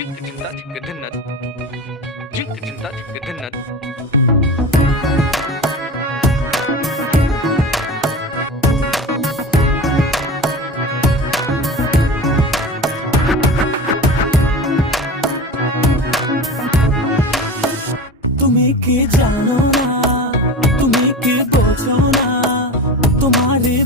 ঝিক চিন্তা ঝিক ধিন্নত ঝিক চিন্তা ঝিক ধিন্নত তুমি কি জানো না, তুমি কি বোঝো না, তোমারে